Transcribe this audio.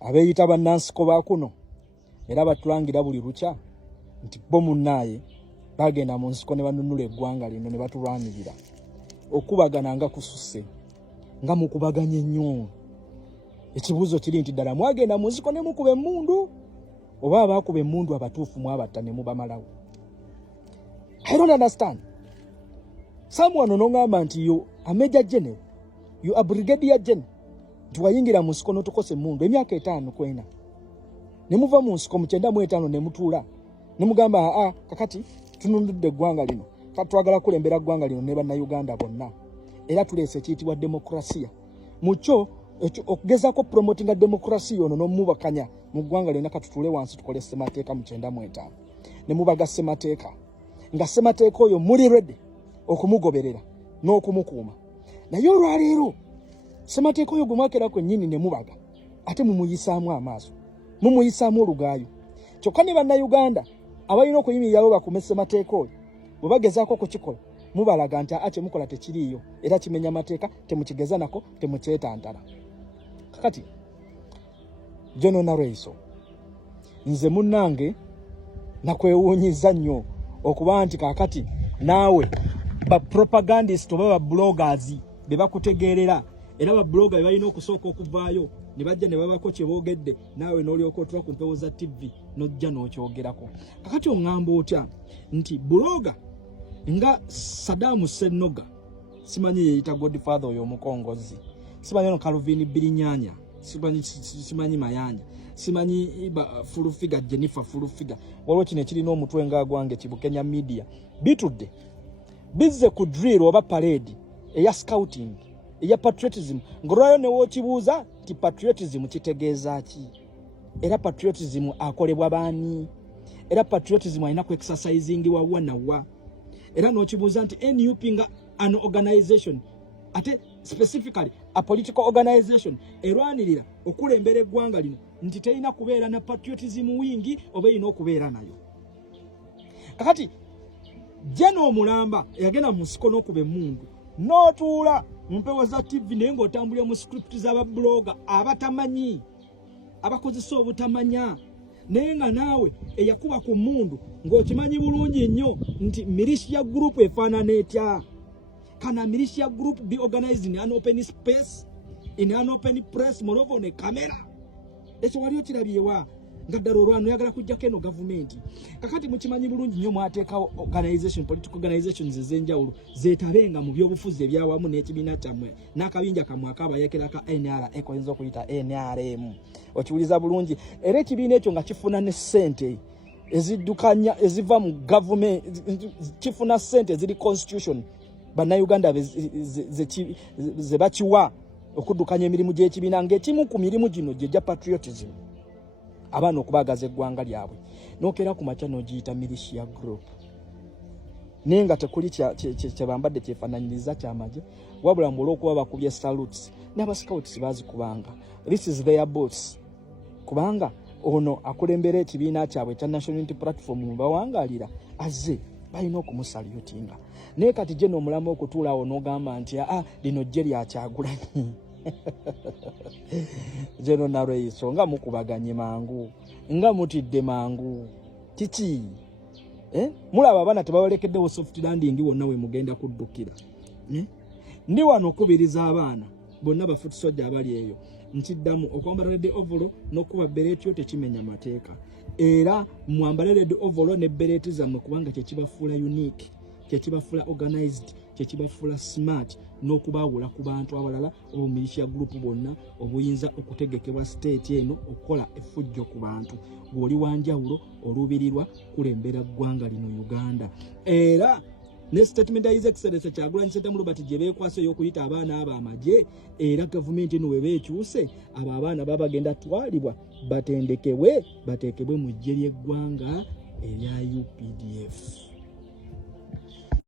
abeeyita bannansiko ba kuno era batulangira buli lukya nti bo munnaye bagenda mu nsiko ne banunula eggwanga lino ne batulwanirira okubagana nga kususse nga mukubaganya ennyo. Ekibuuzo kiri nti ddala mwagenda mu nsiko ne mukuba emmundu oba abaakuba emmundu abatuufu mwabatta ne mubamalawo? I don't understand. Someone onongamba nti yo a major general, you a brigadier general, tuwayingira mu nsiko n'otukose emmundu emyaka 5 kwena ne muva mu nsiko mu 95 ne mutuula ne mugamba kakati tununudde eggwanga lino katwagala kulembera eggwanga lino ne bannayuganda bonna era tuleese ekiyitibwa demokrasiya mukyo okugezaako promotinga demokrasiya ono n'omubakanya mu ggwanga lyonna katutule wansi tukole ssemateeka mu 95 ne mubaga ssemateeka nga ssemateeka oyo muli ready okumugoberera n'okumukuuma naye olwaleero ssemateeka oyo gwe mwakerako nnyini ne mubaga ate mumuyisaamu amaaso mumuyisaamu olugaayo kyokka ne bannayuganda abalina okuyimirirawo bakume ssemateeka oyo bwe bagezaako okukikola mubalaga nti kyemukola tekiriiyo era kimenya amateeka temukigeza nako temukyetantala. Kakati General Narweyiso nze munnange nakwewuunyiza nnyo okuba nti kakati naawe ba propagandist oba ba bloggers be bakutegeerera era ba blogger balina okusooka okuvaayo ne bajja ne babako kye boogedde naawe n'olyoka otula ku mpewo za TV n'ojja n'okyogerako. Kakati oŋŋamba otya nti blogger nga Saddam Senoga simanyi yeyita Godfather oyo omukongozi simanyi no Calvin Bilinyanya simanyi Mayanja simanyi Fulufiga Jennifer Fulufiga waliwo kino ekirina omutwe nga gwange Kibukenya Media bitudde bizze ku drill oba parade eya scouting eya patriotism ngolwayo ne wokibuuza ti patriotism kitegeeza ki era patriotism akolebwa baani era patriotism alina ku exercising wa nawa era n'okibuuza nti NUP nga an organization ate specifically a political organization erwanirira okulembera eggwanga lino nti terina kubeera na patriotism wingi oba erina okubeera nayo. Kakati Jeno Omulamba yagenda mu nsiko n'okuba emmundu n'otuula mu mpewo za TV naye ng'otambulira mu script z'ababloga abatamanyi abakozesa obutamanya naye nga naawe eyakuba ku mmundu ng'okimanyi bulungi nnyo nti militia group efaanana etya. Can a militia group be organized in an open space, in an open press, moreover on a camera? Ekyo wali okirabyewa nga ddala olwano yagala kujjako eno gavumenti. Kakati mukimanyi bulungi nnyo mwateeka organization, political organizations ez'enjawulo zeetabenga mu byobufuzi ebyawamu n'ekibiina kyammwe n'akabinja kammwe akabayekera ka NRA ekoyinza okuyita NRM. Okiwuliza bulungi era ekibiina ekyo nga kifuna ne ssente eziddukanya eziva mu gavumenti kifuna ssente ziri constitution bannayuganda ze bakiwa okuddukanya emirimu gy'ekibiina ng'ekimu ku mirimu gino gye gya patriotism abaana okubagaza eggwanga lyabwe n'okeera ku makya n'ogiyita militia group naye nga tekuli kyebambadde kyefaananyiriza kyamagye wabula mbu olw'okuba bakubye salutes n'abascouts bazikubanga this is their boats kubanga ono akulembera ekibiina kyabwe ekya National Unity Platform mubawangaalira azze balina okumusalutinga naye kati Jeno Omulamba okutuula awo n'ogamba nti lino gye lyakyagulanyi Jeno Narweyiso nga mukubaganye mangu nga mutidde mangu kiki mulaba abaana tebabalekeddewo soft landing wonna we mugenda kuddukira ndi wano okubiriza abaana bonna bafuti soja abali eyo nkiddamu okwambala red ovolo n'okuba beretyo tekimenya mateeka era mwambale red ovolo ne bereti zammwe kubanga kyekibafuula unique kyekibafuula organized kyekibafuula smart n'okubaawula ku bantu abalala oba militia group bonna obuyinza okutegekebwa state eno okukola effujjo ku bantu bw'oli wanjawulo oluubirirwa kulembera ggwanga lino Uganda. Era ne statement ya His Excellency Kyagulanyi Ssentamu Robert gye beekwasa ey'okuyita abaana abo amagye era gavumenti eno we beekyuse abo abaana babagenda twalibwa batendekebwe bateekebwe mu ggye ly'eggwanga erya UPDF.